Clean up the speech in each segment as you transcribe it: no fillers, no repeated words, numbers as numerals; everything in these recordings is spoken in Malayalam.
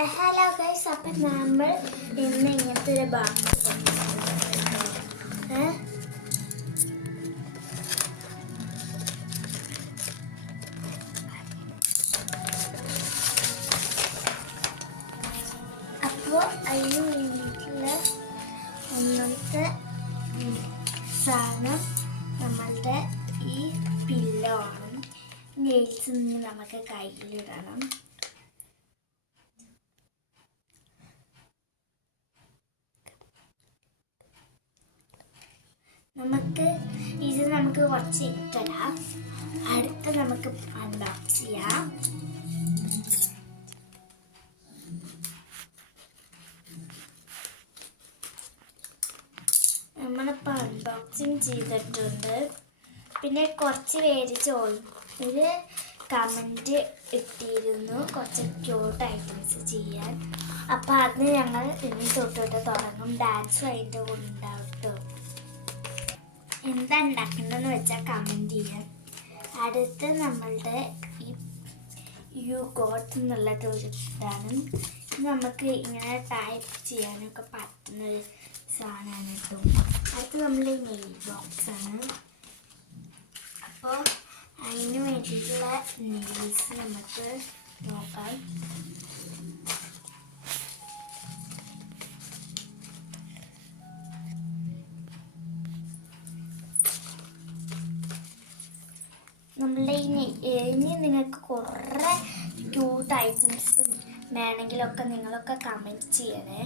ഹലോ ഗൈസ്, അപ്പം നമ്മൾ ഇന്ന് ഇങ്ങനത്തെ ഒരു ബോക്സ് അപ്പോൾ അതിന് വേണ്ടിയിട്ടുള്ള ഒന്നാമത്തെ സാധനം നമ്മളുടെ ഈ പില്ലോ ആണ്. നെയിൽസ് നമുക്ക് കയ്യിലിടണം. നമുക്ക് കുറച്ച് ഇട്ടടാം. അടുത്ത് നമുക്ക് അൺബോക്സ് ചെയ്യാം. നമ്മളിപ്പോൾ അൺബോക്സിങ് ചെയ്തിട്ടുണ്ട്. പിന്നെ കുറച്ച് പേര് ഒരു കമൻറ്റ് ഇട്ടിരുന്നു കുറച്ച് ക്യൂട്ട് ഐറ്റംസ് ചെയ്യാൻ. അപ്പോൾ അത് ഞങ്ങൾ ഇനി തൊട്ടിട്ട് തുടങ്ങും. ഡാൻസും അതിൻ്റെ കൂടെ ഉണ്ടാവും കേട്ടോ. എന്താ ഉണ്ടാക്കേണ്ടതെന്ന് വെച്ചാൽ കമൻറ്റ് ചെയ്യാൻ. അടുത്ത് നമ്മളുടെ ഈ യു ഗോട്ട് എന്നുള്ളത് ഒരു ഇതാണ്. നമുക്ക് ഇങ്ങനെ ടൈപ്പ് ചെയ്യാനൊക്കെ പറ്റുന്നൊരു സാധനമാണ് കേട്ടോ. അടുത്ത് നമ്മളുടെ നെയിൽ ബോക്സാണ്. അപ്പോൾ അതിന് വേണ്ടിയിട്ടുള്ള നെയിൽസ് നമുക്ക് നോക്കാം. നമ്മളുടെ ഇനി നിങ്ങൾക്ക് കുറേ ക്യൂട്ട് ഐറ്റംസ് വേണമെങ്കിലൊക്കെ നിങ്ങളൊക്കെ കമൻറ്റ് ചെയ്യണേ.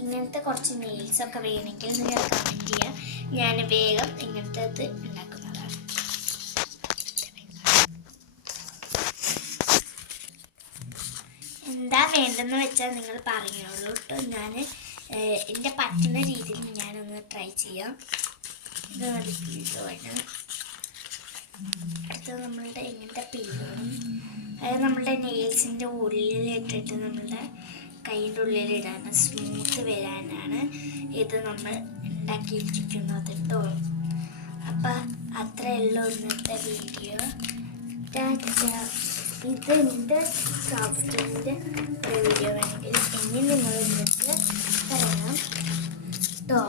ഇങ്ങനത്തെ കുറച്ച് നെയിൽസൊക്കെ വേണമെങ്കിൽ നിങ്ങൾ കമൻറ്റ് ചെയ്യുക. ഞാൻ വേഗം ഇങ്ങനത്തെ ഉണ്ടാക്കുന്നതാണ്. എന്താ വേണ്ടെന്ന് വെച്ചാൽ നിങ്ങൾ പറഞ്ഞോളൂ കേട്ടോ. ഞാൻ എൻ്റെ പറ്റുന്ന രീതിയിൽ ഞാനൊന്ന് ട്രൈ ചെയ്യാം. ഇത് നല്ല പില്ലോയാണ്. അടുത്തത് നമ്മളുടെ ഇങ്ങനത്തെ പില്ലോണ്. അത് നമ്മളുടെ നെയിൽസിൻ്റെ ഉള്ളിലിട്ടിട്ട് നമ്മളുടെ കൈൻ്റെ ഉള്ളിലിടാണ്, സ്മൂത്ത് വരാനാണ് ഇത് നമ്മൾ ഉണ്ടാക്കിയിരിക്കുന്നത് കേട്ടോ. അപ്പം അത്രയല്ല ഇന്നത്തെ വീഡിയോ. ഇത് എൻ്റെ ക്രാഫ്റ്റിൻ്റെ വീഡിയോ വേണമെങ്കിൽ ഇനി നിങ്ങൾ ഇന്നത്തെ പറയാം കേട്ടോ.